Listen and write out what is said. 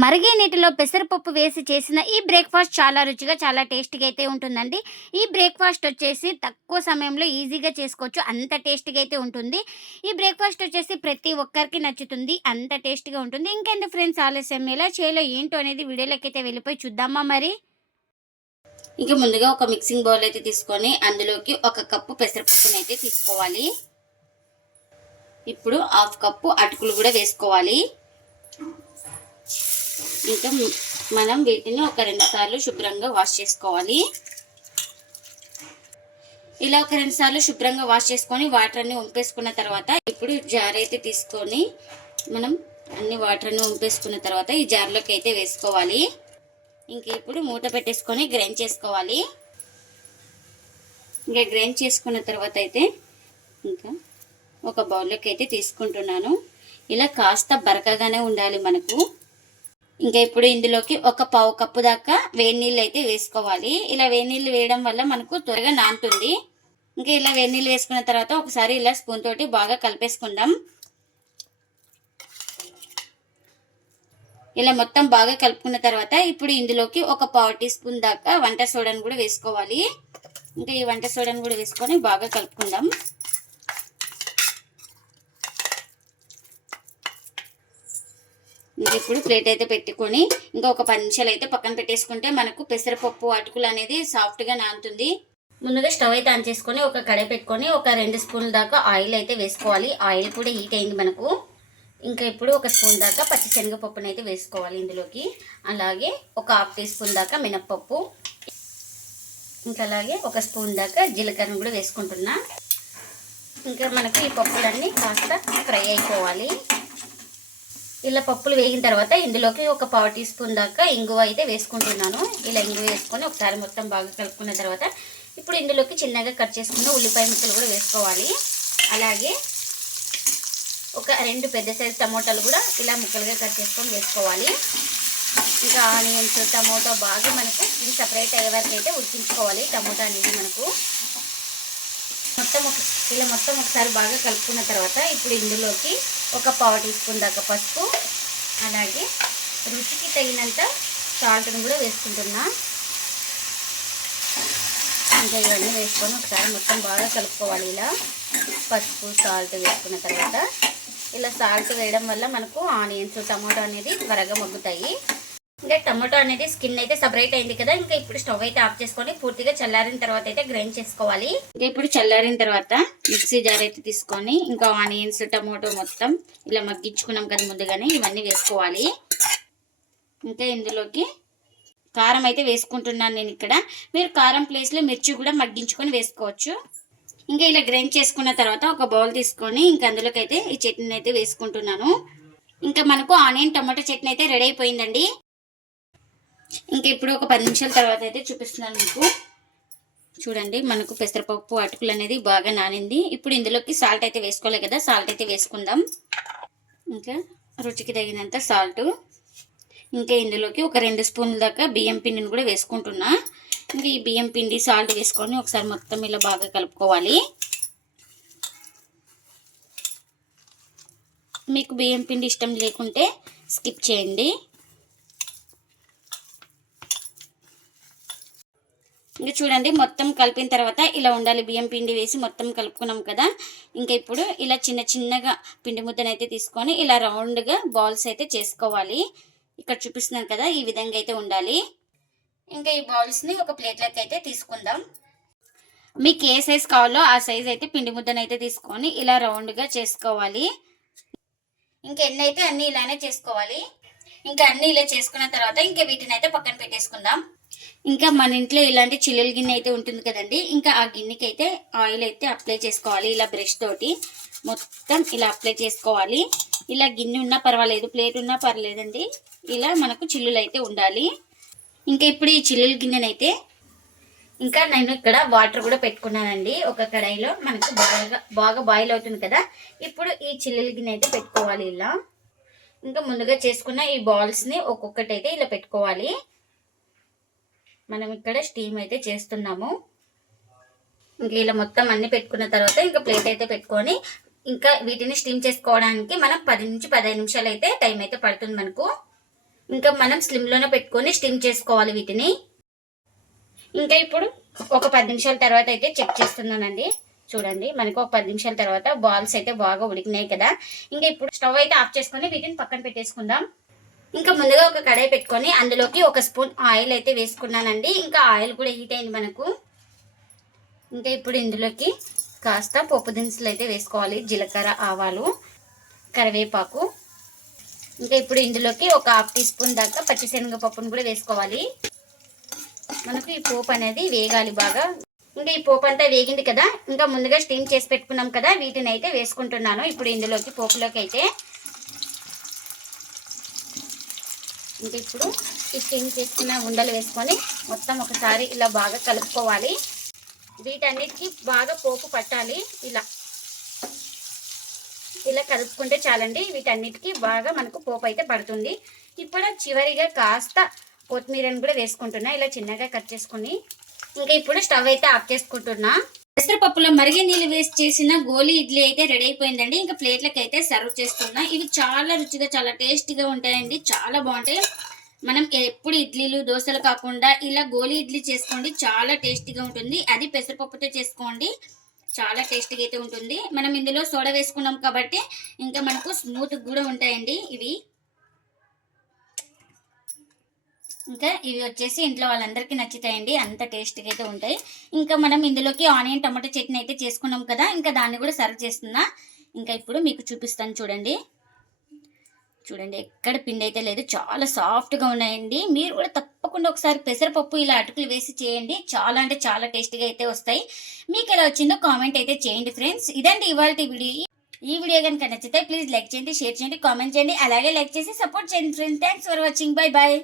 మరిగే నీటిలో పెసరపప్పు వేసి చేసిన ఈ బ్రేక్‌ఫాస్ట్ చాలా రుచిగా, చాలా టేస్టీగా అయితే ఉంటుందండి. ఈ బ్రేక్‌ఫాస్ట్ వచ్చేసి తక్కువ సమయంలో ఈజీగా చేసుకోవచ్చు. అంత టేస్టీగా అయితే ఉంటుంది. ఈ బ్రేక్‌ఫాస్ట్ వచ్చేసి ప్రతి ఒక్కరికి నచ్చుతుంది. అంత టేస్టీగా ఉంటుంది. ఇంకెందుకు ఫ్రెండ్స్ ఆలస్యం, ఎలా చేయాలో ఏంటో అనేది వీడియోలోకైతే వెళ్ళిపోయి చూద్దామా మరి? ఇంక ముందుగా ఒక మిక్సింగ్ బౌల్ అయితే తీసుకొని అందులోకి ఒక కప్పు పెసరపప్పునైతే తీసుకోవాలి. ఇప్పుడు హాఫ్ కప్పు అటుకులు కూడా వేసుకోవాలి. ఇంకా మనం వీటిని ఒక 2 సార్లు శుభ్రంగా వాష్ చేసుకోవాలి. ఇలా ఒక 2 సార్లు శుభ్రంగా వాష్ చేసుకొని వాటర్ అన్ని వంపేసుకున్న తర్వాత ఇప్పుడు జార్ అయితే తీసుకొని మనం అన్ని వాటర్ అన్ని వంపేసుకున్న తర్వాత ఈ జార్లోకి అయితే వేసుకోవాలి. ఇంకా ఇప్పుడు మూత పెట్టేసుకొని గ్రైండ్ చేసుకోవాలి. ఇంకా గ్రైండ్ చేసుకున్న తర్వాత అయితే ఇంకా ఒక బౌల్లోకి అయితే తీసుకుంటున్నాను. ఇలా కాస్త బరకగానే ఉండాలి మనకు. ఇంకా ఇప్పుడు ఇందులోకి ఒక పావు కప్పు దాకా వేడి నీళ్ళు అయితే వేసుకోవాలి. ఇలా వేడి నీళ్ళు వేయడం వల్ల మనకు త్వరగా నానుతుంది. ఇంకా ఇలా వేడి నీళ్ళు వేసుకున్న తర్వాత ఒకసారి ఇలా స్పూన్ తోటి బాగా కలిపేసుకుందాం. ఇలా మొత్తం బాగా కలుపుకున్న తర్వాత ఇప్పుడు ఇందులోకి ఒక పావు టీ స్పూన్ దాకా వంట సోడాను కూడా వేసుకోవాలి. ఇంకా ఈ వంట సోడాను కూడా వేసుకొని బాగా కలుపుకుందాం. ఇంకా ఇప్పుడు ప్లేట్ అయితే పెట్టుకొని ఇంకా ఒక 10 నిమిషాలు అయితే పక్కన పెట్టేసుకుంటే మనకు పెసరపప్పు అటుకులు అనేది సాఫ్ట్గా నానుతుంది. ముందుగా స్టవ్ అయితే ఆన్ చేసుకొని ఒక కడాయి పెట్టుకొని ఒక 2 స్పూన్ల దాకా ఆయిల్ అయితే వేసుకోవాలి. ఆయిల్ కూడా హీట్ అయింది మనకు. ఇంకా ఇప్పుడు ఒక స్పూన్ దాకా పచ్చిశనగపప్పును అయితే వేసుకోవాలి ఇందులోకి. అలాగే ఒక హాఫ్ టీ స్పూన్ దాకా మినప్పప్పు, ఇంకా అలాగే ఒక స్పూన్ దాకా జీలకర్ర కూడా వేసుకుంటున్నా. ఇంకా మనకు ఈ పప్పులన్నీ కాస్త ఫ్రై అయిపోవాలి. ఇలా పప్పులు వేగిన తర్వాత ఇందులోకి ఒక పావు టీ స్పూన్ దాకా ఇంగువ అయితే వేసుకుంటున్నాను. ఇలా ఇంగువ వేసుకొని ఒకసారి మొత్తం బాగా కలుపుకున్న తర్వాత ఇప్పుడు ఇందులోకి చిన్నగా కట్ చేసుకున్న ఉల్లిపాయ ముక్కలు కూడా వేసుకోవాలి. అలాగే ఒక 2 పెద్ద సైజు టమోటాలు కూడా ఇలా ముక్కలుగా కట్ చేసుకొని వేసుకోవాలి. ఇంకా ఆనియన్స్, టమోటా బాగా మనకు ఇది సపరేట్ అయ్యే వరకు అయితే ఉడికించుకోవాలి. టమోటా అనేది మనకు మొత్తం ఒకసారి బాగా కలుపుకున్న తర్వాత ఇప్పుడు ఇందులోకి ఒక పావు టీ స్పూన్ దాకా పసుపు, అలాగే రుచికి తగినంత సాల్ట్ను కూడా వేసుకుంటున్నా. ఇంకా ఇవన్నీ వేసుకొని ఒకసారి మొత్తం బాగా కలుపుకోవాలి. ఇలా పసుపు, సాల్ట్ వేసుకున్న తర్వాత ఇలా సాల్ట్ వేయడం వల్ల మనకు ఆనియన్స్, టమాటో అనేది త్వరగా మగ్గుతాయి. ఇంకా టమాటో అనేది స్కిన్ అయితే సపరేట్ అయింది కదా. ఇంకా ఇప్పుడు స్టవ్ అయితే ఆఫ్ చేసుకొని పూర్తిగా చల్లారిన తర్వాత అయితే గ్రైండ్ చేసుకోవాలి. ఇంకా ఇప్పుడు చల్లారిన తర్వాత మిక్సీ జార్ అయితే తీసుకొని ఇంకా ఆనియన్స్, టమాటో మొత్తం ఇలా మగ్గించుకున్నాం కదా ముందుగానే, ఇవన్నీ వేసుకోవాలి. ఇంకా ఇందులోకి కారం అయితే వేసుకుంటున్నాను నేను ఇక్కడ. మీరు కారం ప్లేస్లో మిర్చి కూడా మగ్గించుకొని వేసుకోవచ్చు. ఇంకా ఇలా గ్రైండ్ చేసుకున్న తర్వాత ఒక బౌల్ తీసుకొని ఇంకా అందులోకి అయితే ఈ చట్నీని అయితే వేసుకుంటున్నాను. ఇంకా మనకు ఆనియన్ టమాటో చట్నీ అయితే రెడీ అయిపోయిందండి. ఇంకా ఇప్పుడు ఒక 10 నిమిషాల తర్వాత అయితే చూపిస్తున్నాను మీకు. చూడండి, మనకు పెసరపప్పు అటుకులు అనేది బాగా నానింది. ఇప్పుడు ఇందులోకి సాల్ట్ అయితే వేసుకోవాలి కదా, సాల్ట్ అయితే వేసుకుందాం. ఇంకా రుచికి తగినంత సాల్ట్. ఇంకా ఇందులోకి ఒక 2 స్పూన్ల దాకా బియ్యం పిండిని కూడా వేసుకుంటున్నా. ఇంకా ఈ బియ్యం పిండి, సాల్ట్ వేసుకొని ఒకసారి మొత్తం ఇలా బాగా కలుపుకోవాలి. మీకు బియ్యం పిండి ఇష్టం లేకుంటే స్కిప్ చేయండి. ఇంకా చూడండి, మొత్తం కలిపిన తర్వాత ఇలా ఉండాలి. బియ్యం పిండి వేసి మొత్తం కలుపుకున్నాం కదా. ఇంకా ఇప్పుడు ఇలా చిన్నగా పిండి ముద్దనైతే తీసుకొని ఇలా రౌండ్గా బాల్స్ అయితే చేసుకోవాలి. ఇక్కడ చూపిస్తున్నాను కదా, ఈ విధంగా అయితే ఉండాలి. ఇంకా ఈ బాల్స్ని ఒక ప్లేట్లోకి అయితే తీసుకుందాం. మీకు ఏ సైజ్ కావాలో ఆ సైజ్ అయితే పిండి ముద్దనైతే తీసుకొని ఇలా రౌండ్గా చేసుకోవాలి. ఇంకా ఎన్ని అయితే అన్నీ ఇలానే చేసుకోవాలి. ఇంకా అన్నీ ఇలా చేసుకున్న తర్వాత ఇంకా వీటిని అయితే పక్కన పెట్టేసుకుందాం. ఇంకా మన ఇంట్లో ఇలాంటి చిల్లుల గిన్నె అయితే ఉంటుంది కదండి. ఇంకా ఆ గిన్నెకి అయితే ఆయిల్ అయితే అప్లై చేసుకోవాలి. ఇలా బ్రష్ తోటి మొత్తం ఇలా అప్లై చేసుకోవాలి. ఇలా గిన్నె ఉన్నా పర్వాలేదు, ప్లేట్ ఉన్నా పర్లేదండి. ఇలా మనకు చిల్లులు అయితే ఉండాలి. ఇంకా ఇప్పుడు ఈ చిల్లుల గిన్నెనైతే ఇంకా నేను ఇక్కడ వాటర్ కూడా పెట్టుకున్నానండి. ఒక కడాయిలో మనకు బాగా బాయిల్ అవుతుంది కదా. ఇప్పుడు ఈ చిల్లుల గిన్నె అయితే పెట్టుకోవాలి ఇలా. ఇంకా ముందుగా చేసుకున్న ఈ బాల్స్ని ఒక్కొక్కటి అయితే ఇలా పెట్టుకోవాలి. మనం ఇక్కడ స్టీమ్ అయితే చేస్తున్నాము. ఇంకా ఇలా మొత్తం అన్ని పెట్టుకున్న తర్వాత ఇంకా ప్లేట్ అయితే పెట్టుకొని ఇంకా వీటిని స్టీమ్ చేసుకోవడానికి మనం 10 నుంచి 15 నిమిషాలు అయితే టైం అయితే పడుతుంది మనకు. ఇంకా మనం స్లిమ్లోనే పెట్టుకొని స్టీమ్ చేసుకోవాలి వీటిని. ఇంకా ఇప్పుడు ఒక 10 నిమిషాల తర్వాత అయితే చెక్ చేస్తున్నానండి. చూడండి, మనకు ఒక 10 నిమిషాల తర్వాత బాల్స్ అయితే బాగా ఉడికినాయి కదా. ఇంకా ఇప్పుడు స్టవ్ అయితే ఆఫ్ చేసుకొని వీటిని పక్కన పెట్టేసుకుందాం. ఇంకా ముందుగా ఒక కడాయి పెట్టుకొని అందులోకి 1 స్పూన్ ఆయిల్ అయితే వేసుకున్నానండి. ఇంకా ఆయిల్ కూడా హీట్ అయింది మనకు. ఇంకా ఇప్పుడు ఇందులోకి కాస్త పోపు దినుసులు అయితే వేసుకోవాలి. జీలకర్ర, ఆవాలు, కరివేపాకు. ఇంకా ఇప్పుడు ఇందులోకి ఒక 1/2 టీ స్పూన్ దాకా పచ్చిశనగపప్పును కూడా వేసుకోవాలి. మనకు ఈ పోపు అనేది వేగాలి బాగా. ఇంకా ఈ పోపు అంతా వేగింది కదా. ఇంకా ముందుగా స్టీమ్ చేసి పెట్టుకున్నాం కదా, వీటిని అయితే వేసుకుంటున్నాను ఇప్పుడు ఇందులోకి, పోపులోకి అయితే. ఇంకా ఇప్పుడు ఈ స్టీమ్ చేసుకున్న ఉండలు వేసుకొని మొత్తం ఒకసారి ఇలా బాగా కలుపుకోవాలి. వీటన్నిటికీ బాగా పోపు పట్టాలి. ఇలా కలుపుకుంటే చాలండి. వీటన్నిటికీ బాగా మనకు పోపు అయితే పడుతుంది. ఇప్పుడు చివరిగా కాస్త కొత్తిమీరని కూడా వేసుకుంటున్నా, ఇలా చిన్నగా కట్ చేసుకుని. ఇంకా ఇప్పుడు స్టవ్ అయితే ఆఫ్ చేసుకుంటున్నా. పెసరపప్పులో మరిగే నీళ్ళు వేస్ట్ చేసిన గోలీ ఇడ్లీ అయితే రెడీ అయిపోయిందండి. ఇంకా ప్లేట్లకి అయితే సర్వ్ చేస్తున్నా. ఇవి చాలా రుచిగా, చాలా టేస్టీగా ఉంటాయండి. చాలా బాగుంటాయి. మనం ఎప్పుడు ఇడ్లీలు, దోశలు కాకుండా ఇలా గోలీ ఇడ్లీ చేసుకోండి, చాలా టేస్టీగా ఉంటుంది. అది పెసరపప్పుతో చేసుకోండి, చాలా టేస్టీగా అయితే ఉంటుంది. మనం ఇందులో సోడా వేసుకున్నాం కాబట్టి ఇంకా మనకు స్మూత్ కూడా ఉంటాయండి ఇవి. ఇంకా ఇవి వచ్చేసి ఇంట్లో వాళ్ళందరికీ నచ్చుతాయండి, అంత టేస్ట్గా అయితే ఉంటాయి. ఇంకా మనం ఇందులోకి ఆనియన్ టమాటో చట్నీ అయితే చేసుకున్నాం కదా, ఇంకా దాన్ని కూడా సర్వ్ చేస్తున్నా. ఇంకా ఇప్పుడు మీకు చూపిస్తాను చూడండి. చూడండి, ఎక్కడ పిండి అయితే లేదు, చాలా సాఫ్ట్గా ఉన్నాయండి. మీరు కూడా తప్పకుండా ఒకసారి పెసరపప్పు ఇలా అటుకులు వేసి చేయండి, చాలా అంటే చాలా టేస్టీగా అయితే వస్తాయి. మీకు ఎలా వచ్చిందో కామెంట్ అయితే చేయండి ఫ్రెండ్స్. ఇదండి ఇవాళ వీడియో. ఈ వీడియో కనుక నచ్చితే ప్లీజ్ లైక్ చేయండి, షేర్ చేయండి, కామెంట్ చేయండి, అలాగే లైక్ చేసి సపోర్ట్ చేయండి friends. Thanks for watching. Bye bye.